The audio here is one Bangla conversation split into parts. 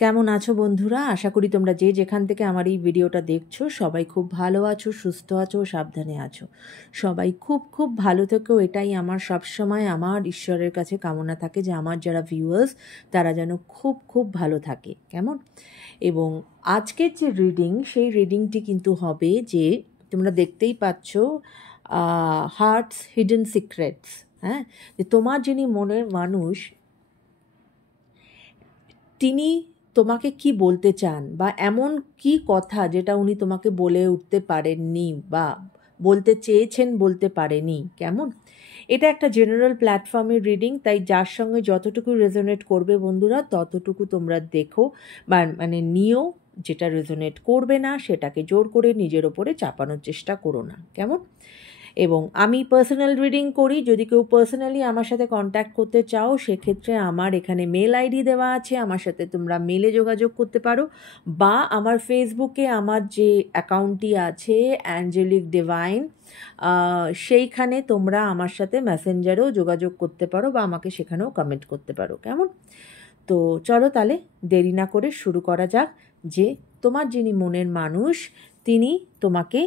কেমন আছো বন্ধুরা? আশা করি তোমরা যে যেখান থেকে আমার এই ভিডিওটা দেখছো সবাই খুব ভালো আছো, সুস্থ আছো, সাবধানে আছো। সবাই খুব খুব ভালো থেকো, এটাই আমার সবসময় আমার ঈশ্বরের কাছে কামনা থাকে যে আমার যারা ভিউয়ার্স তারা যেন খুব খুব ভালো থাকে। কেমন? এবং আজকের যে রিডিং, সেই রিডিংটি কিন্তু হবে যে তোমরা দেখতেই পাচ্ছ হার্টস হিডেন সিক্রেটস। হ্যাঁ, যে তোমার যিনি মনের মানুষ তিনি তোমাকে কি বলতে চান, বা এমন কি কথা যেটা উনি তোমাকে বলে উঠতে পারেননি বা বলতে চেয়েছেন বলতে পারেনি। কেমন? এটা একটা জেনারেল প্ল্যাটফর্মের রিডিং, তাই যার সঙ্গে যতটুকু রেজোনেট করবে বন্ধুরা ততটুকু তোমরা দেখো বা মানে নিও। যেটা রেজোনেট করবে না সেটাকে জোর করে নিজের ওপরে চাপানোর চেষ্টা করো না। কেমন? এবং আমি পার্সোনাল রিডিং করি। যদি কেউ পার্সোনালি আমার সাথে কন্ট্যাক্ট করতে চাও সেক্ষেত্রে আমার এখানে মেল আইডি দেওয়া আছে, আমার সাথে তোমরা মেলে যোগাযোগ করতে পারো, বা আমার ফেসবুকে আমার যে অ্যাকাউন্টটি আছে অ্যাঞ্জেলিক ডিভাইন, সেইখানে তোমরা আমার সাথে মেসেঞ্জারেও যোগাযোগ করতে পারো বা আমাকে সেখানেও কমেন্ট করতে পারো। কেমন? তো চলো তাহলে দেরি না করে শুরু করা যাক যে তোমার যিনি মনের মানুষ তিনি তোমাকে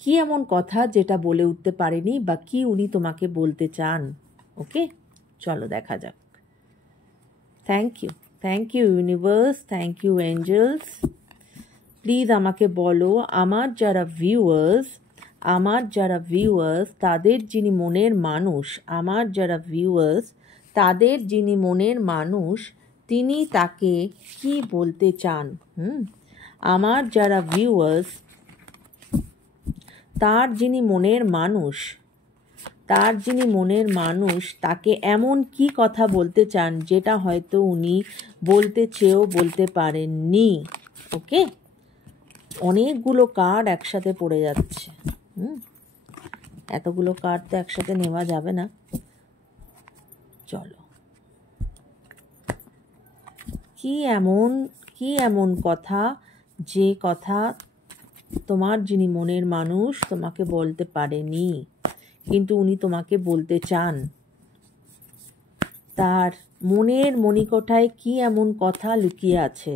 কি এমন কথা যেটা বলে উঠতে পারেনি বা কি উনি তোমাকে বলতে চান। ওকে, চলো দেখা যাক। Thank you universe, thank you angels. Please আমাকে বলো আমার যারা ভিউয়ার্স তাদের যিনি মনের মানুষ, তাদের যিনি মনের মানুষ তিনি তাকে কি বলতে চান। আমার যারা ভিউয়ার্স তার যিনি মনের মানুষ তাকে এমন কি কথা বলতে চান যেটা হয়তো উনি বলতে চেয়েও বলতে পারেননি। ওকে, অনেকগুলো কার্ড একসাথে পড়ে যাচ্ছে। এতগুলো কার্ড তো একসাথে নেওয়া যাবে না। চলো, কি এমন কথা, যে কথা তোমার যিনি মনের মানুষ তোমাকে বলতে পারেনি কিন্তু উনি তোমাকে বলতে চান। তার মনের মণিকোঠায় কি এমন কথা লুকিয়ে আছে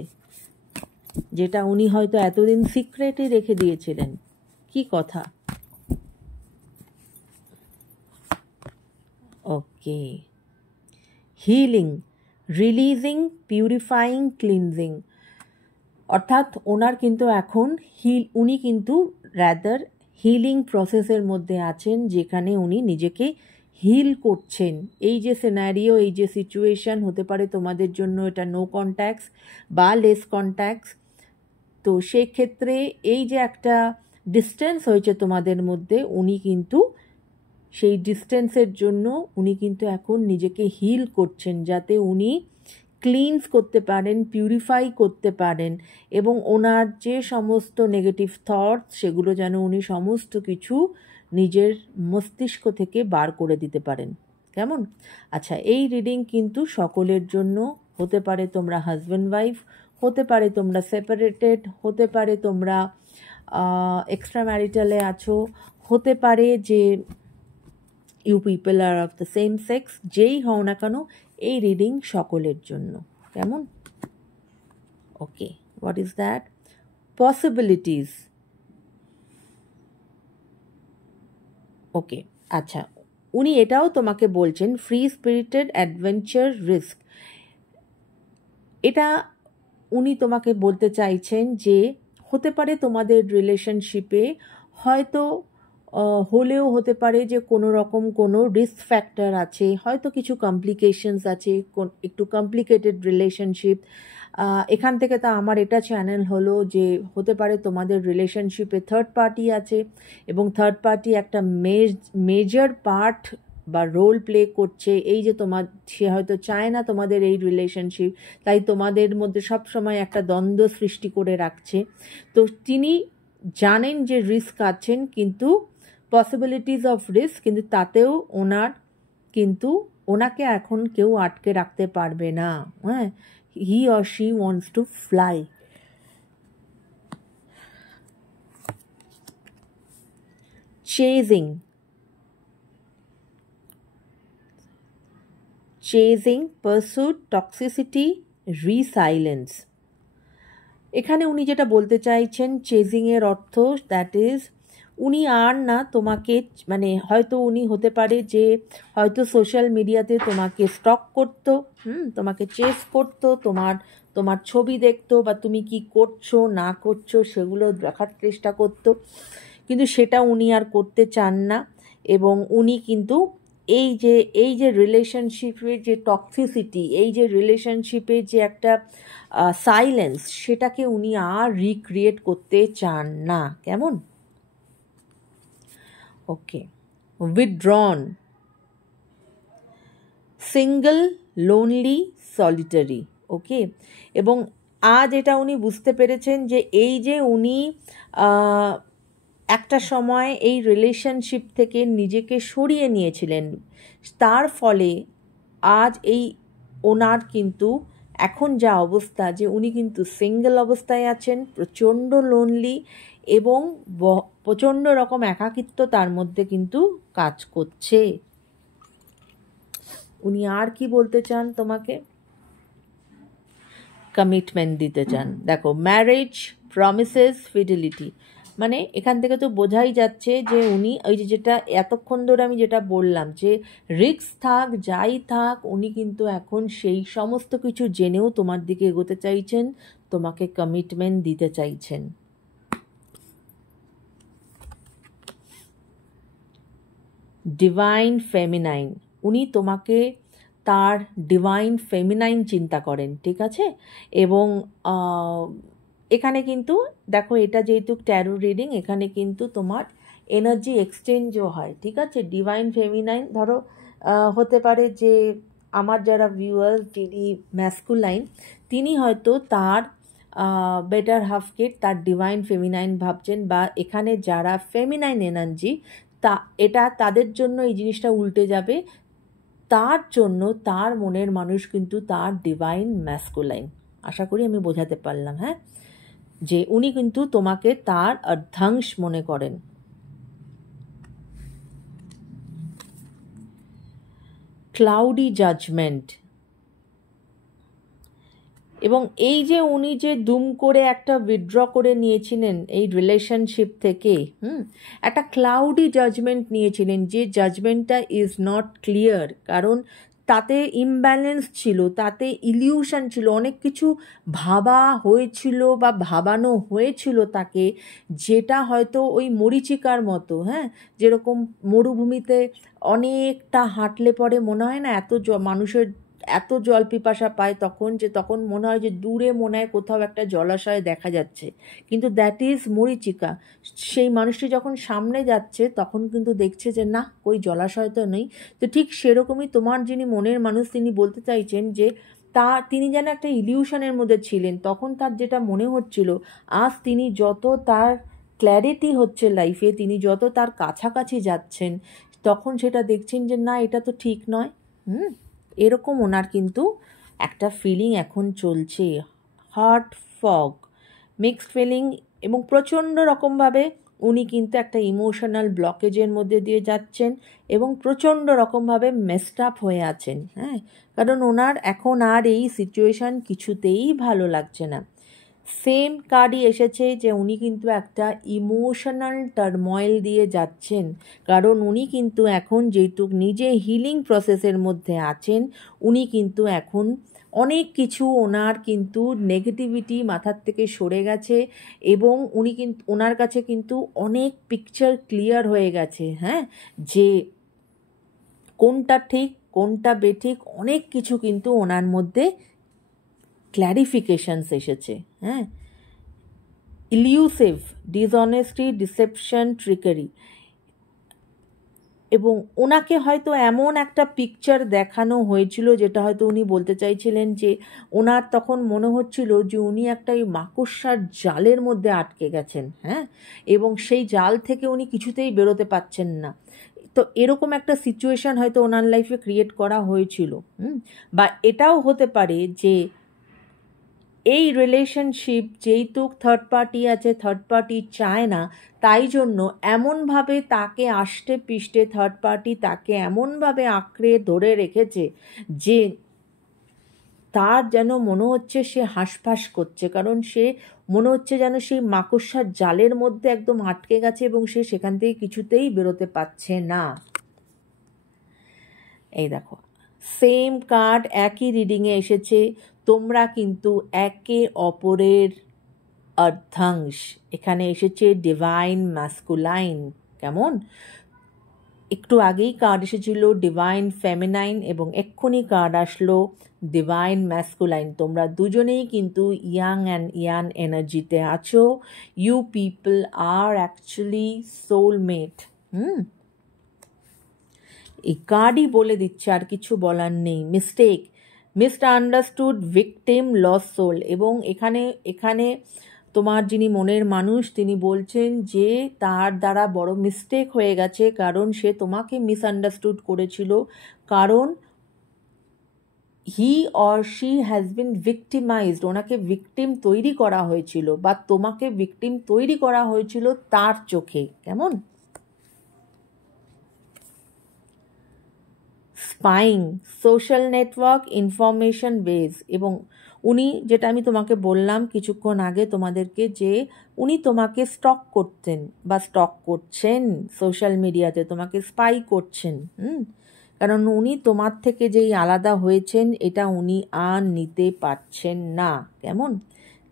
যেটা উনি হয়তো এতদিন সিক্রেটই রেখে দিয়েছিলেন। কি কথা? ওকে, হিলিং, রিলিজিং, পিউরিফাইং, ক্লিনজিং। অর্থাৎ ওনার কিন্তু এখন উনি কিন্তু রাদার হিলিং প্রসেসের মধ্যে আছেন, যেখানে উনি নিজেকে হিল করছেন। এই যে সিনারিও, এই যে সিচুয়েশন হতে পারে তোমাদের জন্য এটা নো কন্ট্যাক্টস বা লেস কন্ট্যাক্টস। তো সেক্ষেত্রে এই যে একটা ডিস্টেন্স হয়েছে তোমাদের মধ্যে, উনি কিন্তু সেই ডিস্টেন্সের জন্য উনি কিন্তু এখন নিজেকে হিল করছেন, যাতে উনি ক্লিনস করতে পারেন, পিউরিফাই করতে পারেন, এবং ওনার যে সমস্ত নেগেটিভ থটস সেগুলো যেন উনি সমস্ত কিছু নিজের মস্তিষ্ক থেকে বার করে দিতে পারেন। কেমন? আচ্ছা, এই রিডিং কিন্তু সকলের জন্য হতে পারে। তোমরা হাজব্যান্ড ওয়াইফ, হতে পারে তোমরা সেপারেটেড, হতে পারে তোমরা এক্সট্রা ম্যারিটালে আছো, হতে পারে যে you people are of the same sex. যেই হও না কেন এই রিডিং সকলের জন্য। কেমন? Okay, what is that? Possibilities. Okay, আচ্ছা, উনি এটাও তোমাকে বলছেন ফ্রি স্পিরিটেড, অ্যাডভেঞ্চার, রিস্ক। এটা উনি তোমাকে বলতে চাইছেন যে হতে পারে তোমাদের রিলেশনশিপে হয়তো হলেও হতে পারে যে কোনো রকম কোনো রিস্ক ফ্যাক্টর আছে, হয়তো কিছু কমপ্লিকেশনস আছে, একটু কমপ্লিকেটেড রিলেশনশিপ। এখান থেকে তো আমার এটা চ্যানেল হলো যে হতে পারে তোমাদের রিলেশনশিপে থার্ড পার্টি আছে, এবং থার্ড পার্টি একটা মেজর পার্ট বা রোল প্লে করছে। এই যে সে হয়তো চায় না তোমাদের এই রিলেশনশিপ, তাই তোমাদের মধ্যে সবসময় একটা দ্বন্দ্ব সৃষ্টি করে রাখছে। তো তিনি জানেন যে রিস্ক আছেন, কিন্তু পসিবিলিটিস অফ রিস্ক, কিন্তু তাতেও ওনাকে এখন কেউ আটকে রাখতে পারবে না। হ্যাঁ, হি or she wants to fly. Chasing, pursuit, toxicity, রিসাইলেন্স। এখানে উনি যেটা বলতে চাইছেন চেজিংয়ের অর্থ, দ্যাট ইজ উনি আর না তোমাকে, মানে হয়তো উনি হতে পারে যে হয়তো সোশ্যাল মিডিয়াতে তোমাকে স্টক করতো, তোমাকে চেস করতো, তোমার ছবি দেখতো বা তুমি কি করছো না করছো সেগুলো দেখার চেষ্টা করতো, কিন্তু সেটা উনি আর করতে চান না। এবং উনি কিন্তু এই যে রিলেশনশিপের যে টক্সিসিটি, এই যে রিলেশনশিপের যে একটা সাইলেন্স, সেটাকে উনি আর রিক্রিয়েট করতে চান না। কেমন? Okay. Withdrawn, single, lonely, solitary. Okay. এবং আজ এটা উনি বুঝতে পেরেছেন যে এই যে উনি একটা সময় এই রিলেশনশিপ থেকে নিজেকে সরিয়ে নিয়েছিলেন, তার ফলে আজ এই ওনার কিন্তু এখন যা অবস্থা, যে উনি কিন্তু সিঙ্গেল অবস্থায় আছেন, প্রচণ্ড লোনলি এবং প্রচণ্ড রকম একাকিত্ব তার মধ্যে কিন্তু কাজ করছে। উনি আর কি বলতে চান তোমাকে? কমিটমেন্ট দিতে চান। দেখো, ম্যারেজ, প্রমিসেস, ফিডেলিটি, মানে এখান থেকে তো বোঝাই যাচ্ছে যে উনি ওই যেটা এতক্ষণ ধরে আমি যেটা বললাম, যে রিস্ক থাক যাই থাক, উনি কিন্তু এখন সেই সমস্ত কিছু জেনেও তোমার দিকে এগোতে চাইছেন, তোমাকে কমিটমেন্ট দিতে চাইছেন। ডিভাইন ফেমিনাইন, উনি তোমাকে তার ডিভাইন ফেমিনাইন চিন্তা করেন, ঠিক আছে? এবং এখানে কিন্তু দেখো, এটা যেহেতু ট্যারো রিডিং, এখানে কিন্তু তোমার এনার্জি এক্সচেঞ্জও হয়, ঠিক আছে? ডিভাইন ফেমিনাইন, ধরো হতে পারে যে আমার যারা ভিউয়ার্স যিনি ম্যাসকুলাইন, তিনি হয়তো তার বেটার হাফকে তার ডিভাইন ফেমিনাইন ভাবছেন, বা এখানে যারা ফেমিনাইন এনার্জি, এটা তাদের জন্য এই জিনিসটা উল্টে যাবে, তার জন্য তার মনের মানুষ কিন্তু তার ডিভাইন ম্যাসকুলাইন। আশা করি আমি বোঝাতে পারলাম, হ্যাঁ? যে উনি কিন্তু তোমাকে তার অর্ধাংশ মনে করেন। ক্লাউডি জাজমেন্ট, এবং এই যে উনি যে দুম করে একটা উইথড্র করে নিয়েছিলেন এই রিলেশনশিপ থেকে, একটা ক্লাউডি জাজমেন্ট নিয়েছিলেন, যে জাজমেন্টটা ইজ নট ক্লিয়ার, কারণ তাতে ইমব্যালেন্স ছিল, তাতে ইলিউশন ছিল, অনেক কিছু ভাবা হয়েছিল বা ভাবানো হয়েছিল তাকে, যেটা হয়তো ওই মরীচিকার মতো, হ্যাঁ, যেরকম মরুভূমিতে অনেকটা হাঁটলে পরে মনে হয় না এত মানুষের এত জল পিপাসা পায় তখন মনে হয় যে দূরে মনে হয় কোথাও একটা জলাশয় দেখা যাচ্ছে, কিন্তু দ্যাট ইজ মরীচিকা। সেই মানুষটি যখন সামনে যাচ্ছে তখন কিন্তু দেখছে যে না, ওই জলাশয় তো নেই। তো ঠিক সেরকমই তোমার যিনি মনের মানুষ, তিনি বলতে চাইছেন যে তিনি যেন একটা ইলিউশনের মধ্যে ছিলেন, তখন তার যেটা মনে হচ্ছিল, আজ তিনি যত তার ক্ল্যারিটি হচ্ছে লাইফে, তিনি যত তার কাছাকাছি যাচ্ছেন, তখন সেটা দেখছেন যে না, এটা তো ঠিক নয়। এরকম ওনার কিন্তু একটা ফিলিং এখন চলছে, হার্ট ফগ, মিক্সড ফিলিং, এবং প্রচণ্ড রকমভাবে উনি কিন্তু একটা ইমোশনাল ব্লকেজের মধ্যে দিয়ে যাচ্ছেন এবং প্রচণ্ড রকমভাবে মেসড আপ হয়ে আছেন, হ্যাঁ, কারণ ওনার এখন আর এই সিচুয়েশান কিছুতেই ভালো লাগছে না। সেম কার্ডই এসেছে যে উনি কিন্তু একটা ইমোশনাল টার্ময়েল দিয়ে যাচ্ছেন, কারণ উনি কিন্তু এখন যেহেতু নিজে হিলিং প্রসেসের মধ্যে আছেন, উনি কিন্তু এখন অনেক কিছু ওনার কিন্তু নেগেটিভিটি মাথার থেকে সরে গেছে, এবং উনি কিন্তু ওনার কাছে কিন্তু অনেক পিকচার ক্লিয়ার হয়ে গেছে, হ্যাঁ, যে কোনটা ঠিক কোনটা বেঠিক, অনেক কিছু কিন্তু ওনার মধ্যে ক্ল্যারিফিকেশনস এসেছে, হ্যাঁ। ইলিউসিভ, ডিসঅনেস্টি, ডিসেপশন, ট্রিকারি, এবং ওনাকে হয়তো এমন একটা পিকচার দেখানো হয়েছিল যেটা হয়তো উনি বলতে চাইছিলেন যে ওনার তখন মনে হচ্ছিল যে উনি একটা এই মাকড়সার জালের মধ্যে আটকে গেছেন, হ্যাঁ, এবং সেই জাল থেকে উনি কিছুতেই বেরোতে পারছেন না। তো এরকম একটা সিচুয়েশান হয়তো ওনার লাইফে ক্রিয়েট করা হয়েছিল, বা এটাও হতে পারে যে এই রিলেশনশিপ যেহেতু থার্ড পার্টি আছে, থার্ড পার্টি চায় না, তাই জন্য এমনভাবে তাকে আষ্টে পিষ্টে থার্ড পার্টি তাকে এমনভাবে আঁকড়ে ধরে রেখেছে যে তার যেন মনে হচ্ছে সে হাঁসফাঁস করছে, কারণ সে মনে হচ্ছে যেন সেই মাকড়সার জালের মধ্যে একদম আটকে গেছে এবং সে সেখান থেকে কিছুতেই বেরোতে পারছে না। এই দেখো, সেম কার্ড একই রিডিংয়ে এসেছে। তোমরা কিন্তু একে অপরের অর্ধাংশ। এখানে এসেছে ডিভাইন ম্যাসকুলাইন। কেমন? একটু আগেই কার্ড এসেছিল ডিভাইন ফেমিনাইন এবং এক্ষুনি কার্ড আসলো ডিভাইন ম্যাসকুলাইন। তোমরা দুজনেই কিন্তু ইয়াং অ্যান্ড ইয়ান এনার্জিতে আছো। You people are actually soulmate. এই কার্ডই বলে দিচ্ছে, আর কিছু বলার নেই। Mistake, misunderstood, victim, lost soul. এবং এখানে তোমার যিনি মনের মানুষ তিনি বলছেন যে তার দ্বারা বড় মিস্টেক হয়ে গেছে, কারণ সে তোমাকে মিসআন্ডারস্টুড করেছিল, কারণ he or she has been victimized. ওনাকে ভিকটিম তৈরি করা হয়েছিল বা তোমাকে ভিকটিম তৈরি করা হয়েছিল তার চোখে। কেমন? Spying, social network, information base. এবং উনি, যেটা আমি তোমাকে বললাম কিছুক্ষণ আগে তোমাদেরকে, যে উনি তোমাকে স্টক করতেন বা স্টক করছেন সোশ্যাল মিডিয়াতে, তোমাকে স্পাই করছেন। কারণ উনি তোমার থেকে যেই আলাদা হয়েছেন এটা উনি আর নিতে পারছেন না। কেমন?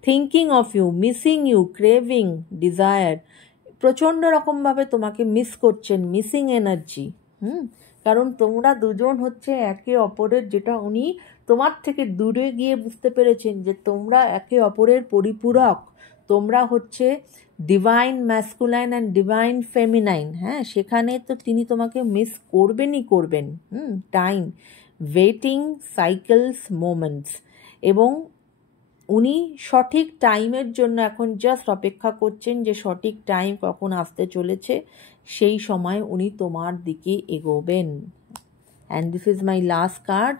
Thinking of you, missing you, craving, desire. প্রচণ্ড রকমভাবে তোমাকে মিস করছেন, মিসিং এনার্জি। কারণ তোমরা দুজন হচ্ছে একে অপরের, যেটা উনি তোমার থেকে দূরে গিয়ে বুঝতে পেরেছেন যে তোমরা একে অপরের পরিপূরক। তোমরা হচ্ছে divine masculine and divine feminine. হ্যাঁ, সেখানে তো তিনি তোমাকে মিস করবেনই করবেন। Time, waiting, cycles, moments. এবং উনি সঠিক টাইমের জন্য এখন জাস্ট অপেক্ষা করছেন যে সঠিক টাইম কখন আসতে চলেছে, সেই সময় উনি তোমার দিকে এগোবেন। And this is my last card,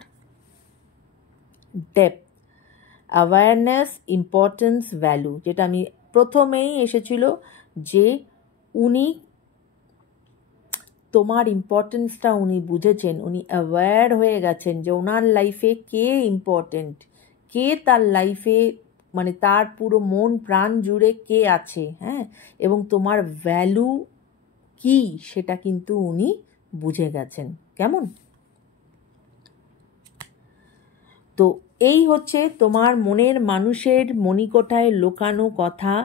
depth, awareness, importance, value. যেটা আমি প্রথমেই এসেছিল যে উনি তোমার ইম্পর্টেন্সটা উনি বুঝেছেন, উনি অ্যাওয়্যার হয়ে গেছেন যে ওনার লাইফে কে ইম্পর্টেন্ট, কে তার লাইফে, মানে তার পুরো মন প্রাণ জুড়ে কে আছে। হ্যাঁ, এবং তোমার ভ্যালু কি সেটা কিন্তু উনি বুঝে গেছেন। কেমন? তো এই হচ্ছে তোমার মনের মানুষের মণিকোঠায় লুকানো কথা,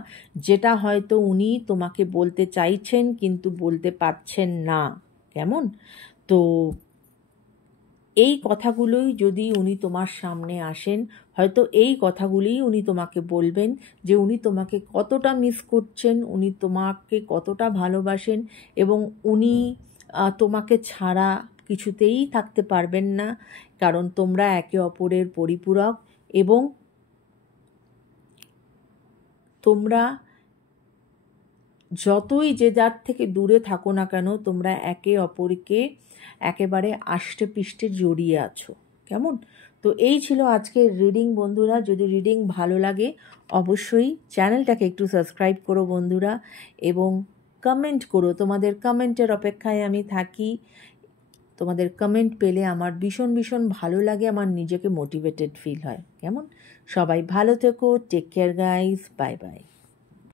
যেটা হয়তো উনি তোমাকে বলতে চাইছেন কিন্তু বলতে পারছেন না। কেমন? তো এই কথাগুলোই যদি উনি তোমার সামনে আসেন, হয়তো এই কথাগুলিই উনি তোমাকে বলবেন যে উনি তোমাকে কতটা মিস করছেন, উনি তোমাকে কতটা ভালোবাসেন এবং উনি তোমাকে ছাড়া কিছুতেই থাকতে পারবেন না, কারণ তোমরা একে অপরের পরিপূরক। এবং তোমরা যতই যে যার থেকে দূরে থাকো না কেন, তোমরা একে অপরকে একেবারে আষ্টে পৃষ্ঠে জড়িয়ে আছো। কেমন? তো এই ছিল আজকের রিডিং বন্ধুরা। যদি রিডিং ভালো লাগে অবশ্যই চ্যানেলটাকে একটু সাবস্ক্রাইব করো বন্ধুরা, এবং কমেন্ট করো। তোমাদের কমেন্টের অপেক্ষায় আমি থাকি। তোমাদের কমেন্ট পেলে আমার ভীষণ ভীষণ ভালো লাগে, আমার নিজেকে মোটিভেটেড ফিল হয়। কেমন? সবাই ভালো থেকো, take care guys, bye by.